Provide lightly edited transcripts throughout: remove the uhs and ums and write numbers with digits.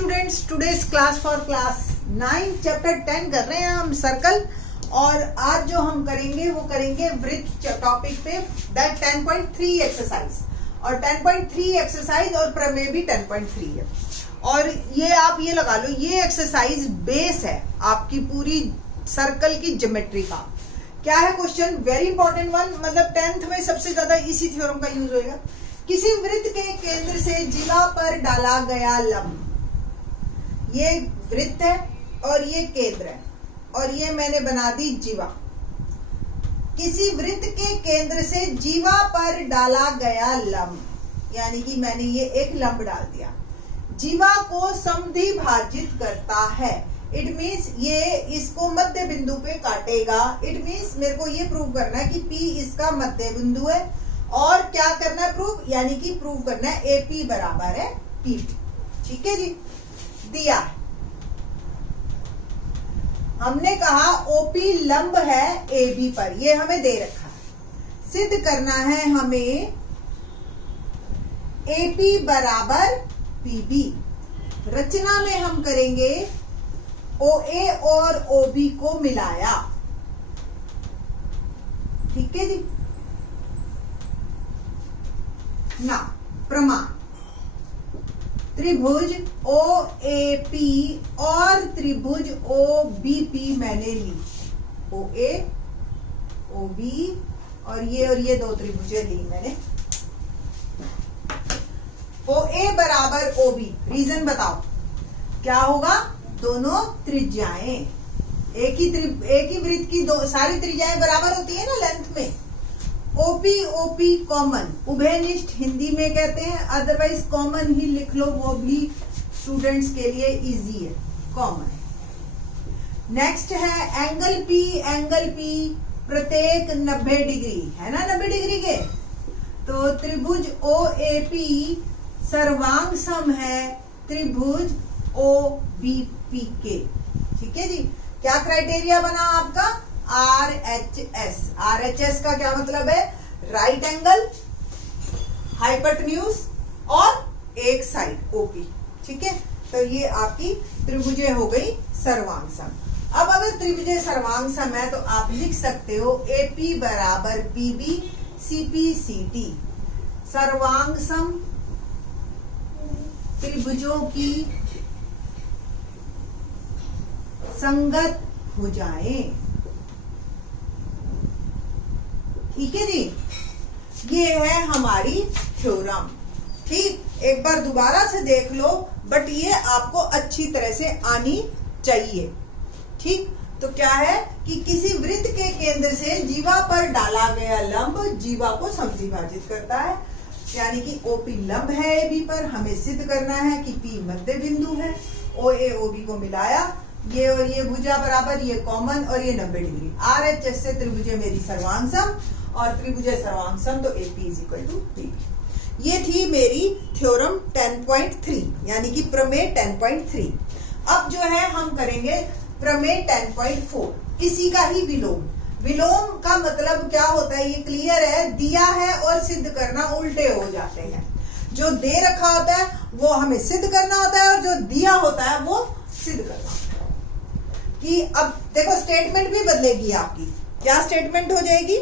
Students, today's class for class 9 chapter 10 कर रहे हैं हम सर्कल। और आज जो हम करेंगे वो करेंगे वृत्त टॉपिक पे, दैट 10.3 एक्सरसाइज। और 10.3 एक्सरसाइज और प्रमेय भी 10.3 है। और ये आप ये लगा लो, ये एक्सरसाइज बेस है आपकी पूरी सर्कल की ज्योमेट्री का। क्या है क्वेश्चन, वेरी इंपॉर्टेंट वन, मतलब 10th में सबसे ज्यादा इसी थ्योरम का यूज होगा। किसी वृत्त के केंद्र से जीवा पर डाला गया लंब, ये वृत्त है और ये केंद्र है और ये मैंने बना दी जीवा। किसी वृत्त के केंद्र से जीवा पर डाला गया लंब, यानी कि मैंने ये एक लंब डाल दिया, जीवा को समद्विभाजित करता है। इट मीन्स ये इसको मध्य बिंदु पे काटेगा। इट मीन्स मेरे को ये प्रूव करना है कि P इसका मध्य बिंदु है। और क्या करना है प्रूव, यानी कि प्रूव करना है AP बराबर है PP। ठीक है जी, दिया है। हमने कहा OP लंब है AB पर, ये हमें दे रखा है। सिद्ध करना है हमें AP बराबर PB। रचना में हम करेंगे OA और OB को मिलाया। ठीक है जी ना, प्रमाण त्रिभुज OAP और त्रिभुज OBP मैंने ली। OA OB और ये दो त्रिभुजें ली मैंने। OA बराबर OB, रीजन बताओ क्या होगा, दोनों त्रिज्याएं एक ही वृत्त की दो सारी त्रिज्याएं बराबर होती है ना लेंथ में। OP कॉमन, उभयनिष्ठ हिंदी में कहते हैं, अदरवाइज कॉमन ही लिख लो, वो भी स्टूडेंट्स के लिए इजी है, कॉमन है। नेक्स्ट है एंगल P प्रत्येक 90 डिग्री है ना, 90 डिग्री के। तो त्रिभुज OAP सर्वांग सम है त्रिभुज OBP के। ठीक है जी, क्या क्राइटेरिया बना आपका, RHS का क्या मतलब है, राइट एंगल, हाइपोटेन्यूज और एक साइड OP। ठीक है, तो ये आपकी त्रिभुजें हो गई सर्वांग सम। अब अगर त्रिभुजें सर्वांग सम है तो आप लिख सकते हो AP बराबर PB CP CT। सर्वांग सम त्रिभुजों की संगत भुजाएं। ठीक है जी, ये है हमारी थ्योरम। ठीक, एक बार दोबारा से देख लो, बट ये आपको अच्छी तरह से आनी चाहिए। ठीक, तो क्या है कि किसी वृत्त के केंद्र से जीवा पर डाला गया लंब जीवा को समद्विभाजित करता है, यानी कि OP लंब है AB पर। हमें सिद्ध करना है कि P मध्य बिंदु है। OA OB को मिलाया, ये और ये भुजा बराबर, ये कॉमन और ये 90 डिग्री। RHS से त्रिभुजें मेरी सर्वांग सम और त्रिभुजें सर्वांग सम, तो AP = PB। ये थी मेरी थ्योरम 10.3, यानी कि प्रमेय 10.3। अब जो है हम करेंगे प्रमेय 10.4, इसी का ही विलोम। विलोम का मतलब क्या होता है, ये क्लियर है, दिया है और सिद्ध करना उल्टे हो जाते हैं। जो दे रखा होता है वो हमें सिद्ध करना होता है और जो दिया होता है वो सिद्ध करना होता है। कि अब देखो स्टेटमेंट भी बदलेगी आपकी, क्या स्टेटमेंट हो जाएगी,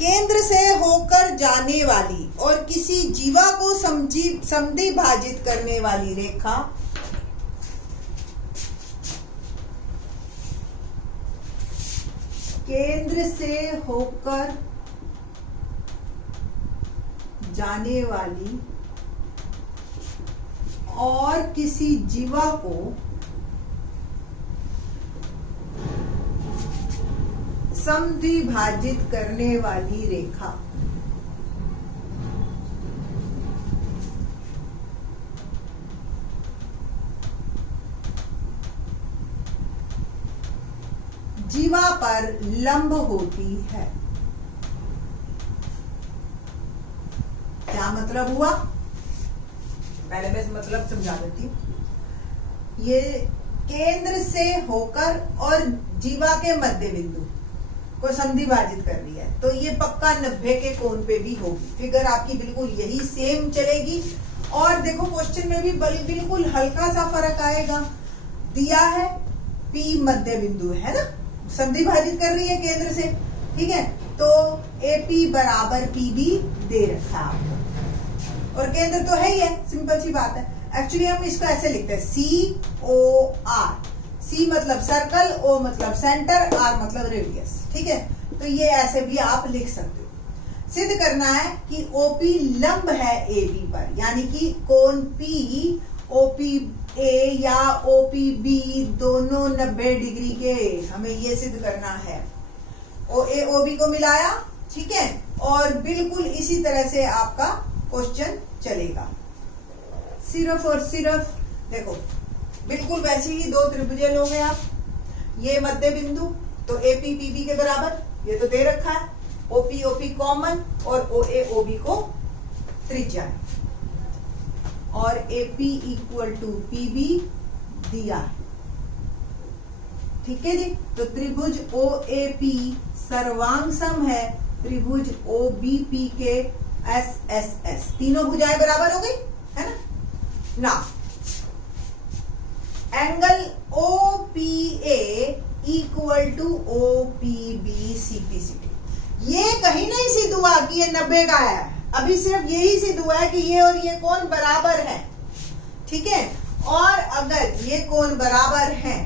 केंद्र से होकर जाने वाली और किसी जीवा को समद्विभाजित करने वाली रेखा केंद्र से होकर जाने वाली और किसी जीवा को समद्विभाजित करने वाली रेखा जीवा पर लंब होती है। क्या मतलब हुआ, पहले मैं मतलब समझा देती हूं। ये केंद्र से होकर और जीवा के मध्य बिंदु को समद्विभाजित कर दिया है, तो ये पक्का 90 के कोण पे भी होगी। फिगर आपकी बिल्कुल यही सेम चलेगी और देखो क्वेश्चन में भी बिल्कुल हल्का सा फर्क आएगा। दिया है P मध्य बिंदु है ना, संधि भाजित कर रही है केंद्र से, ठीक है, तो AP बराबर PB दे रखा है आपको, और केंद्र तो है ही है, सिंपल सी बात है। एक्चुअली हम इसको ऐसे लिखते हैं COR, C मतलब सर्कल, O मतलब सेंटर, R मतलब रेडियस, ठीक है। तो ये ऐसे भी आप लिख सकते हो। सिद्ध करना है कि OP लंब है AB पर, यानी कि कोण P OPA या OPB दोनों 90 डिग्री के, हमें ये सिद्ध करना है। OA OB को मिलाया, ठीक है, और बिल्कुल इसी तरह से आपका क्वेश्चन चलेगा। सिर्फ और सिर्फ देखो बिल्कुल वैसे ही दो त्रिभुज लोगे आप, ये मध्य बिंदु तो AP PB के बराबर, ये तो दे रखा है, OP OP कॉमन और OA OB को त्रिज्या है, और AP इक्वल टू PB दिया है, ठीक है जी। तो त्रिभुज OAP सर्वांग सम है त्रिभुज OBP के SSS, तीनों भुजाएं बराबर हो गई है ना। ना angle OPA equal to OPB CPCD, ये कहीं नहीं सिद्ध हुआ कि ये 90 का है, अभी सिर्फ यही सिद्ध हुआ है कि ये और ये कोण बराबर है, ठीक है। और अगर ये कोण बराबर है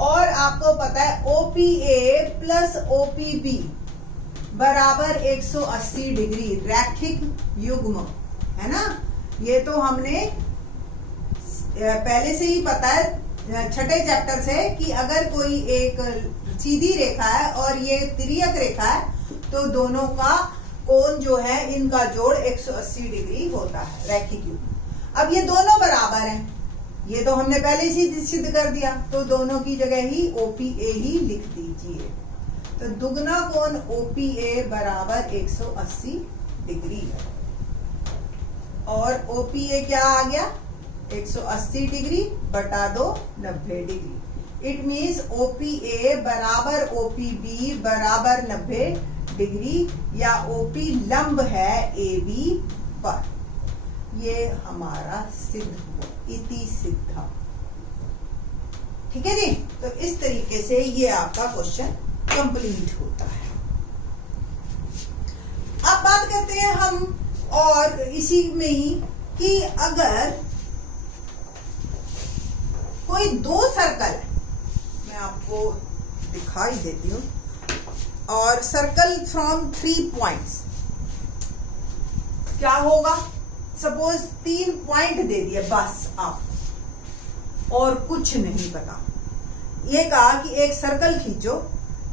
और आपको पता है OPA प्लस OPB बराबर 180 डिग्री रैखिक युग्म है ना, ये तो हमने पहले से ही पता है छठे चैप्टर से कि अगर कोई एक सीधी रेखा है और ये तिर्यक रेखा है तो दोनों का कोण जो है इनका जोड़ 180 डिग्री होता है रैखिक युग्म। अब ये दोनों बराबर हैं, ये तो हमने पहले ही सिद्ध कर दिया, तो दोनों की जगह ही OPA ही लिख दीजिए। तो दुगना कोण OPA बराबर 180 डिग्री है, और OPA क्या आ गया 180 डिग्री बटा 2 90 डिग्री। इट मीन्स OPA बराबर OPB बराबर 90 डिग्री, या OP लंब है AB पर। ये हमारा सिद्ध हुआ, इति सिद्धा, ठीक है जी। तो इस तरीके से ये आपका क्वेश्चन कंप्लीट होता है। अब बात करते हैं हम और इसी में ही कि अगर कोई दो सर्कल है, मैं आपको दिखाई देती हूं, और सर्कल फ्रॉम 3 पॉइंट्स, क्या होगा। सपोज 3 पॉइंट दे दिए बस आप, और कुछ नहीं पता। ये कहा कि एक सर्कल खींचो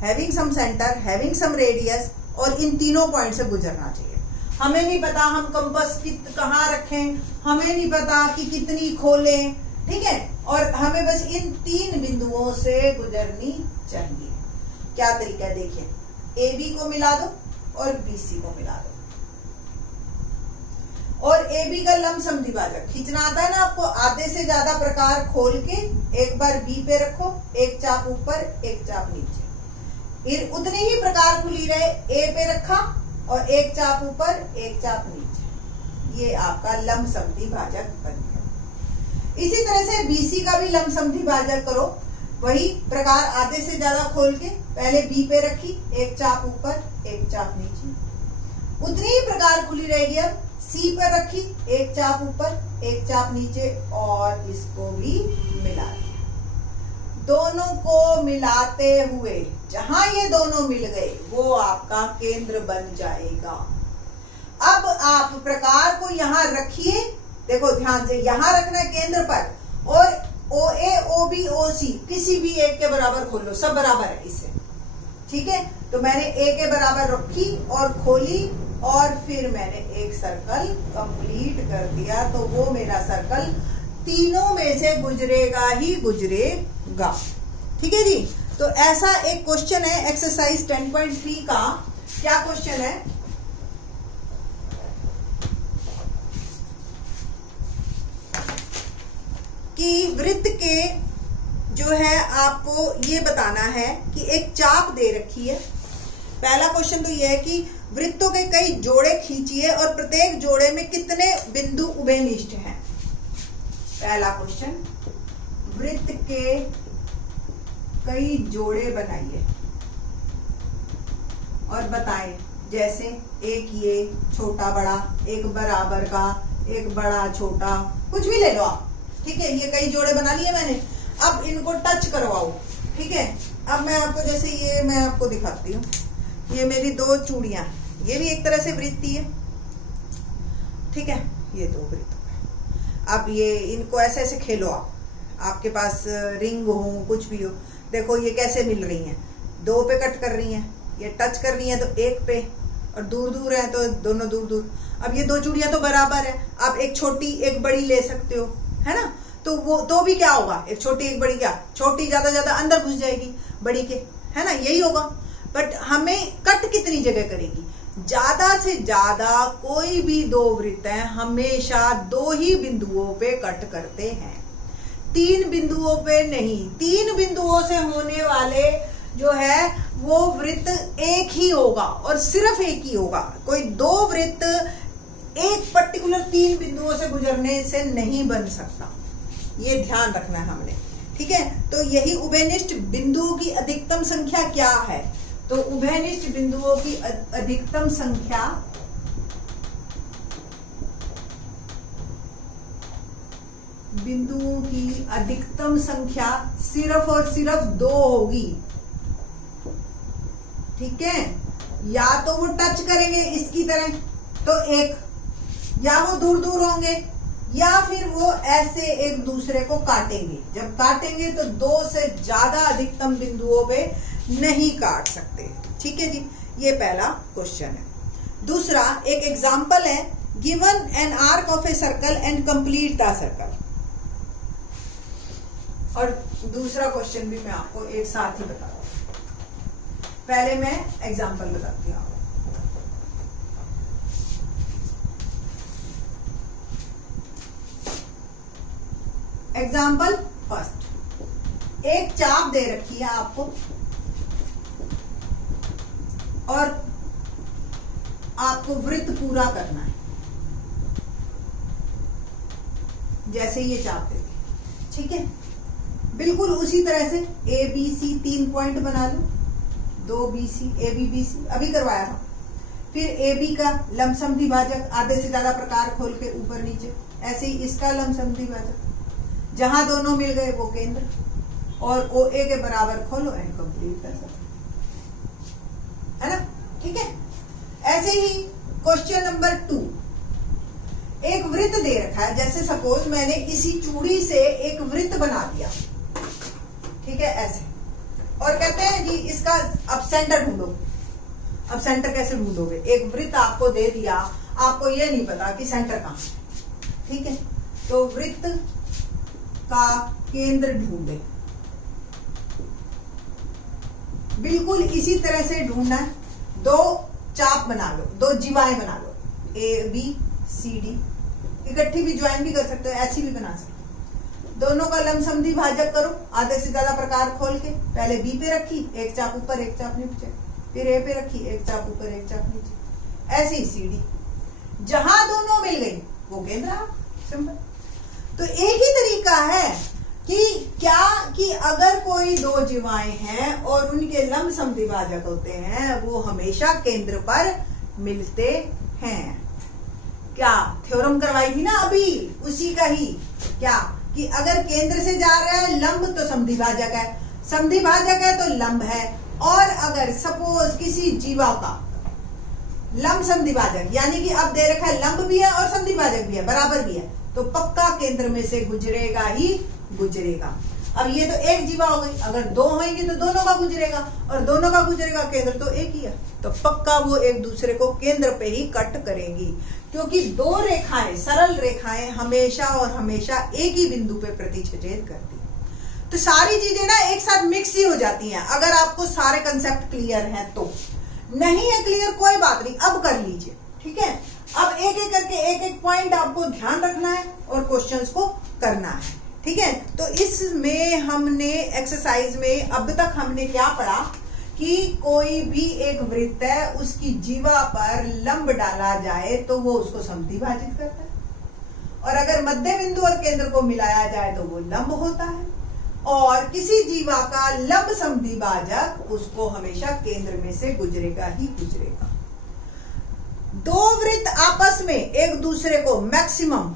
having some centre having some radius, और इन तीनों पॉइंट से गुजरना चाहिए। हमें नहीं पता हम कंपास कहाँ रखें, हमें नहीं पता कि कितनी खोलें, ठीक है, और हमें बस इन 3 बिंदुओं से गुजरनी चाहिए। क्या तरीका है देखिए, AB को मिला दो और BC को मिला दो, और AB का लंब समद्विभाजक खींचना आता है ना आपको, आधे से ज्यादा प्रकार खोल के एक बार B पे रखो, एक चाप ऊपर एक चाप नीचे, फिर उतनी ही प्रकार खुली रहे, A पे रखा और एक चाप ऊपर एक चाप नीचे, ये आपका लंब समद्विभाजक बन गया। इसी तरह से BC का भी लंब समद्विभाजक करो, वही प्रकार आधे से ज्यादा खोल के पहले B पे रखी, एक चाप ऊपर एक चाप नीचे, उतनी ही प्रकार खुली रहेगी। अब C पर रखी, एक चाप ऊपर एक चाप नीचे, और इसको भी मिला दिया। दोनों को मिलाते हुए जहां ये दोनों मिल गए वो आपका केंद्र बन जाएगा। अब आप प्रकार को यहां रखिए, देखो ध्यान से, यहां रखना है केंद्र पर, और OA OB OC किसी भी एक के बराबर खोल लो, सब बराबर है इससे, ठीक है। तो मैंने A के बराबर रखी और खोली, और फिर मैंने एक सर्कल कंप्लीट कर दिया, तो वो मेरा सर्कल तीनों में से गुजरेगा ही गुजरेगा, ठीक है जी। तो ऐसा एक क्वेश्चन है एक्सरसाइज 10.3 का। क्या क्वेश्चन है कि वृत्त के जो है आपको ये बताना है कि एक चाप दे रखी है। पहला क्वेश्चन तो ये है कि वृत्तों के कई जोड़े खींचिए और प्रत्येक जोड़े में कितने बिंदु उभयनिष्ठ हैं। पहला क्वेश्चन, वृत्त के कई जोड़े बनाइए और बताएं। जैसे एक ये छोटा बड़ा, एक बराबर का, एक बड़ा छोटा, कुछ भी ले लो आप। ठीक है, ये कई जोड़े बना लिए मैंने। अब इनको टच करवाओ। ठीक है, अब मैं आपको जैसे ये मैं आपको दिखाती हूँ। ये मेरी दो चूड़ियां, ये भी एक तरह से वृत्त ही है। ठीक है, ये दो वृत्त। अब ये इनको ऐसे ऐसे खेलो आप। आपके पास रिंग हो, कुछ भी हो, देखो ये कैसे मिल रही हैं। दो पे कट कर रही हैं, ये टच कर रही हैं तो एक पे, और दूर दूर है तो दोनों दूर दूर। अब ये दो चूड़ियां तो बराबर है, आप एक छोटी एक बड़ी ले सकते हो, है ना। तो वो तो भी क्या होगा, एक छोटी एक बड़ी, क्या छोटी ज्यादा अंदर घुस जाएगी बड़ी के, है ना, यही होगा। बट हमें कट कितनी जगह करेगी, ज्यादा से ज्यादा कोई भी दो वृत्त हैं हमेशा दो ही बिंदुओं पे कट करते हैं, तीन बिंदुओं पे नहीं। तीन बिंदुओं से होने वाले जो है वो वृत्त एक ही होगा और सिर्फ एक ही होगा। कोई दो वृत्त एक पर्टिकुलर तीन बिंदुओं से गुजरने से नहीं बन सकता, ये ध्यान रखना है हमने। ठीक है, तो यही उभयनिष्ठ बिंदुओं की अधिकतम संख्या क्या है। तो उभयनिष्ठ बिंदुओं की अधिकतम संख्या बिंदुओं की अधिकतम संख्या सिर्फ और सिर्फ दो होगी। ठीक है, या तो वो टच करेंगे इसकी तरह तो एक, या वो दूर दूर होंगे, या फिर वो ऐसे एक दूसरे को काटेंगे। जब काटेंगे तो दो से ज्यादा अधिकतम बिंदुओं पे नहीं काट सकते। ठीक है जी, ये पहला क्वेश्चन है। दूसरा एक एग्जाम्पल है, given an arc of a circle and complete the circle. और दूसरा क्वेश्चन भी मैं आपको एक साथ ही बता रहा हूं। पहले मैं एग्जाम्पल बताती हूँ। एग्जाम्पल फर्स्ट, एक चाप दे रखी है आपको और आपको वृत्त पूरा करना है। जैसे ये चाप दे दी, ठीक है, बिल्कुल उसी तरह से ए बी सी 3 पॉइंट बना लो, 2 BC A B B C अभी करवाया था। फिर ए बी का लमसम द्विभाजक आधे से ज्यादा प्रकार खोल के ऊपर नीचे, ऐसे ही इसका लमसम द्विभाजक, जहां दोनों मिल गए वो केंद्र, और ओ ए के बराबर खोलो एंड कंप्लीट कर सकते, है ना। ठीक है, ऐसे ही क्वेश्चन नंबर 2, एक वृत्त दे रखा है। जैसे सपोज मैंने इसी चूड़ी से एक वृत्त बना दिया, ठीक है, ऐसे, और कहते हैं जी इसका अब सेंटर ढूंढो। अब सेंटर कैसे ढूंढोगे, एक वृत्त आपको दे दिया, आपको ये नहीं पता कि सेंटर कहां, ठीक है, तो वृत्त का केंद्र ढूंढे। बिल्कुल इसी तरह से ढूंढना है। दो चाप बना लो, दो जीवाएं बना लो, ए बी सी डी, इकट्ठी भी ज्वाइन भी कर सकते हो, ऐसी भी बना सकते हो। दोनों का लमसम द्विभाजक करो आधे से ज्यादा प्रकार खोल के। पहले बी पे रखी, एक चाप ऊपर एक चाप नीचे, फिर ए पे रखी, एक चाप ऊपर एक चाप नीचे, ऐसी ही सी डी, जहां दोनों मिल गई वो केंद्र। सिंपल। तो एक ही तरीका है कि क्या कि अगर कोई दो जीवाएं हैं और उनके लमसम द्विभाजक होते हैं, वो हमेशा केंद्र पर मिलते हैं। क्या थ्योरम करवाई थी ना अभी, उसी का ही, क्या कि अगर केंद्र से जा रहा है लंब तो समद्विभाजक है, समद्विभाजक है तो लंब है, और अगर सपोज किसी जीवा का लंब समद्विभाजक, यानी कि अब दे रखा है लंब भी है और समद्विभाजक भी है, बराबर भी है, तो पक्का केंद्र में से गुजरेगा ही गुजरेगा। अब ये तो एक जीवा हो गई, अगर दो होंगे तो दोनों का गुजरेगा, और दोनों का गुजरेगा, केंद्र तो एक ही है, तो पक्का वो एक दूसरे को केंद्र पे ही कट करेंगी, क्योंकि दो रेखाएं, सरल रेखाएं हमेशा और हमेशा एक ही बिंदु पे प्रतिच्छेद करती है। तो सारी चीजें ना एक साथ मिक्स ही हो जाती हैं, अगर आपको सारे कंसेप्ट क्लियर हैं तो। नहीं है क्लियर कोई बात नहीं, अब कर लीजिए, ठीक है। अब एक एक करके एक एक पॉइंट आपको ध्यान रखना है और क्वेश्चंस को करना है, ठीक है। तो इसमें हमने एक्सरसाइज में अब तक हमने क्या पढ़ा कि कोई भी एक वृत्त है उसकी जीवा पर लंब डाला जाए तो वो उसको समद्विभाजित करता है, और अगर मध्य बिंदु और केंद्र को मिलाया जाए तो वो लंब होता है, और किसी जीवा का लंब समद्विभाजक उसको हमेशा केंद्र में से गुजरेगा ही गुजरेगा। दो वृत्त आपस में एक दूसरे को मैक्सिमम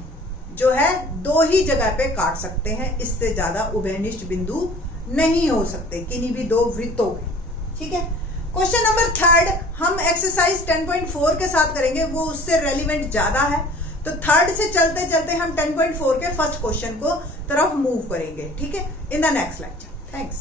जो है दो ही जगह पे काट सकते हैं, इससे ज्यादा उभयनिष्ठ बिंदु नहीं हो सकते किन्हीं भी दो वृत्तों में। ठीक है, क्वेश्चन नंबर 3 हम एक्सरसाइज 10.4 के साथ करेंगे, वो उससे रेलिवेंट ज्यादा है। तो 3 से चलते चलते हम 10.4 के फर्स्ट क्वेश्चन को तरफ मूव करेंगे। ठीक है, in the next lecture. Thanks.